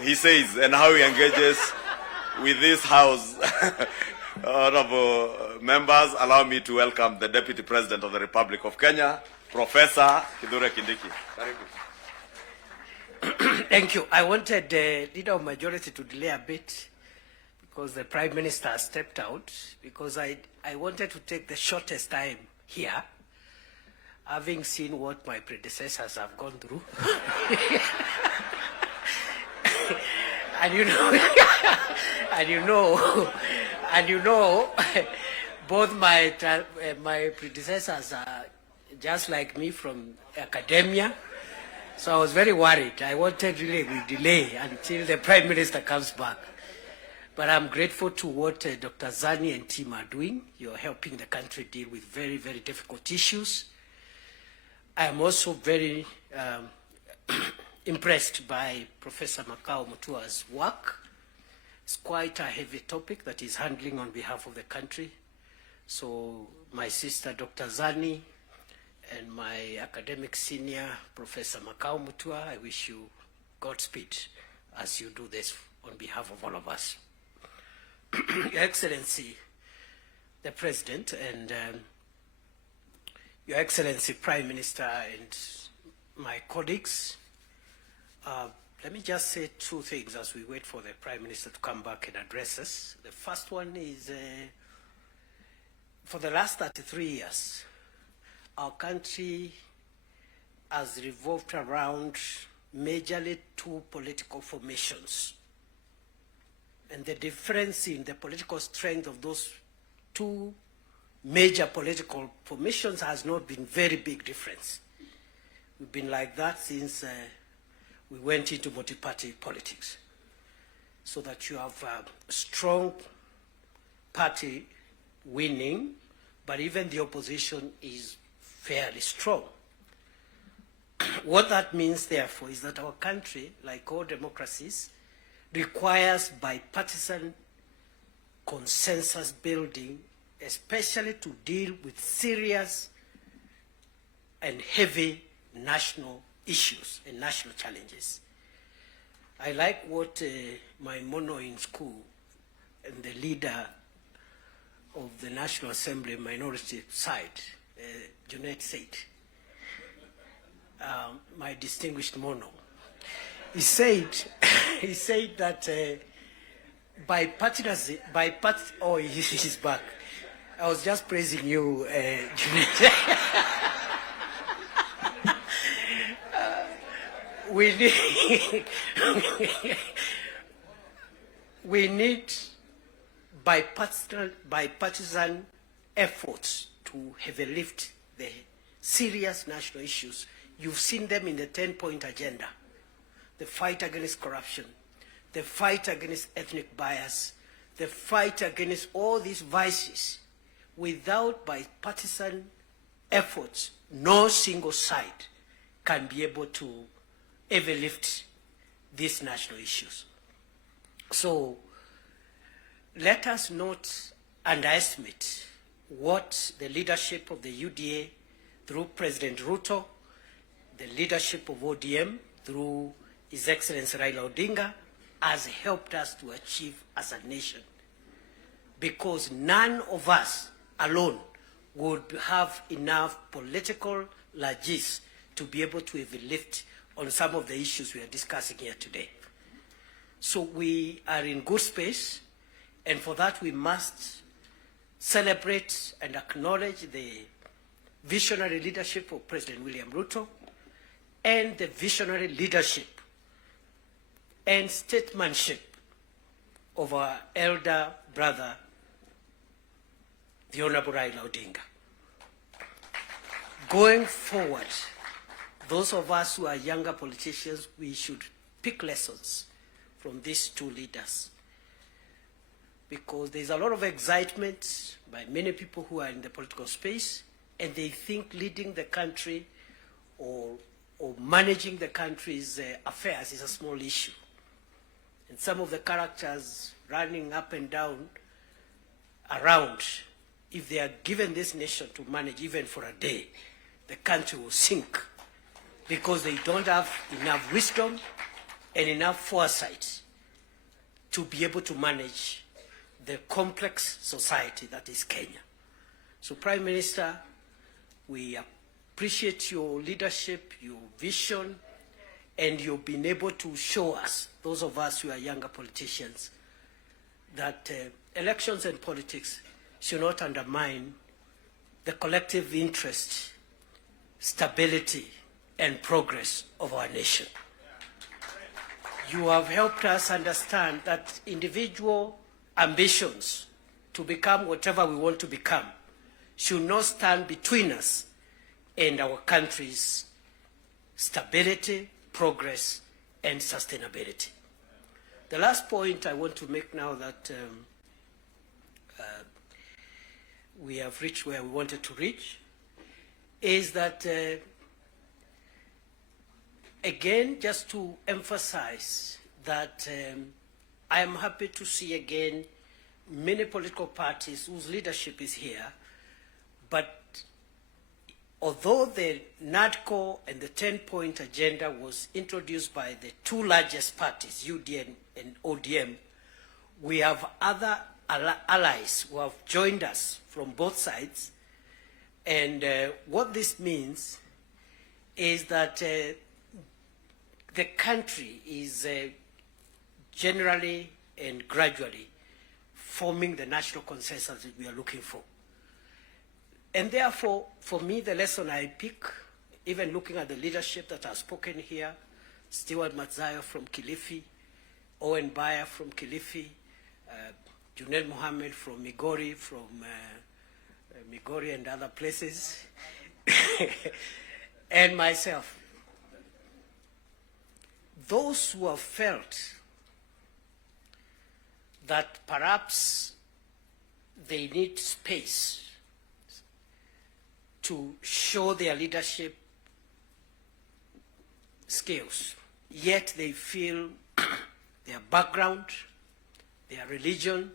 he says and how he engages with this house. Honorable members, allow me to welcome the Deputy President of the Republic of Kenya, Professor Kindiki. Thank you. I wanted the Leader of Majority to delay a bit because the Prime Minister stepped out, because I wanted to take the shortest time here, having seen what my predecessors have gone through. and you know, both my predecessors are just like me from academia. So I was very worried. I wanted really to delay until the Prime Minister comes back. But I'm grateful to what Dr. Zani and team are doing. You're helping the country deal with very, very difficult issues. I am also very impressed by Professor Makao Mutua's work. It's quite a heavy topic that he's handling on behalf of the country. So my sister, Dr. Zani, and my academic senior, Professor Makao Mutua, I wish you Godspeed as you do this on behalf of all of us. Your Excellency, the President, and Your Excellency, Prime Minister, and my colleagues, let me just say two things as we wait for the Prime Minister to come back and address us. The first one is, for the last 33 years, our country has revolved around majorly two political formations. And the difference in the political strength of those two major political formations has not been very big difference. We've been like that since we went into multi-party politics. So that you have a strong party winning, but even the opposition is fairly strong. What that means, therefore, is that our country, like all democracies, requires bipartisan consensus building, especially to deal with serious and heavy national issues and national challenges. I like what my mono in school and the leader of the National Assembly minority side, Junaid said, my distinguished mono. He said that bipartisan, oh, he's back. I was just praising you, Junaid. We need bipartisan efforts to heavy lift the serious national issues. You've seen them in the 10-point agenda. The fight against corruption, the fight against ethnic bias, the fight against all these vices. Without bipartisan efforts, no single side can be able to ever lift these national issues. So let us not underestimate what the leadership of the UDA through President Ruto, the leadership of ODM through His Excellency Raila Odinga has helped us to achieve as a nation. Because none of us alone would have enough political largesse to be able to even lift on some of the issues we are discussing here today. So we are in good space, and for that we must celebrate and acknowledge the visionary leadership of President William Ruto and the visionary leadership and statesmanship of our elder brother, the Honorable Raila Odinga. Going forward, those of us who are younger politicians, we should pick lessons from these two leaders, because there's a lot of excitement by many people who are in the political space, and they think leading the country or managing the country's affairs is a small issue. And some of the characters running up and down around, if they are given this nation to manage even for a day, the country will sink, because they don't have enough wisdom and enough foresight to be able to manage the complex society that is Kenya. So, Prime Minister, we appreciate your leadership, your vision, and you've been able to show us, those of us who are younger politicians, that elections and politics should not undermine the collective interest, stability, and progress of our nation. You have helped us understand that individual ambitions to become whatever we want to become should not stand between us and our country's stability, progress, and sustainability. The last point I want to make now that we have reached where we wanted to reach is that, again, just to emphasize that I am happy to see again many political parties whose leadership is here, but although the NADCO and the 10-point agenda was introduced by the two largest parties, UDN and ODM, we have other allies who have joined us from both sides. And what this means is that the country is generally and gradually forming the national consensus that we are looking for. And therefore, for me, the lesson I pick, even looking at the leadership that has spoken here, Stewart Matzayo from Kilifi, Owen Baya from Kilifi, Junel Mohammed from Migori, Migori and other places, and myself. Those who have felt that perhaps they need space to show their leadership skills, yet they feel their background, their religion,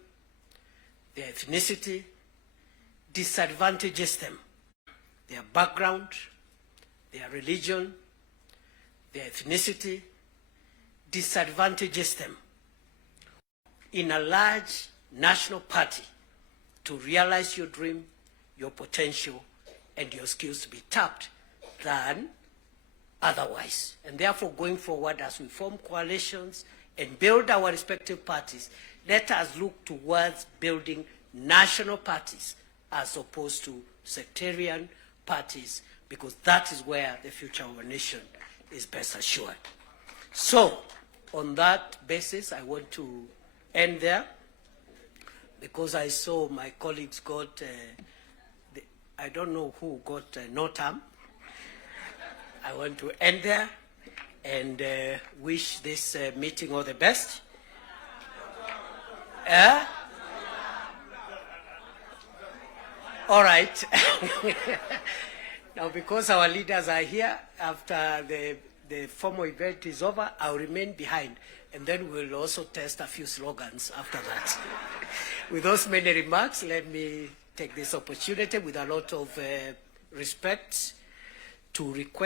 their ethnicity disadvantages them. Their background, their religion, their ethnicity disadvantages them in a large national party to realize your dream, your potential, and your skills to be tapped than otherwise. And therefore, going forward, as we form coalitions and build our respective parties, let us look towards building national parties as opposed to sectarian parties, because that is where the future of our nation is best assured. So, on that basis, I want to end there, because I saw my colleagues got, I don't know who got no term. I want to end there and wish this meeting all the best. All right. Now, because our leaders are here, after the formal event is over, I'll remain behind, and then we'll also test a few slogans after that. With those many remarks, let me take this opportunity with a lot of respect to request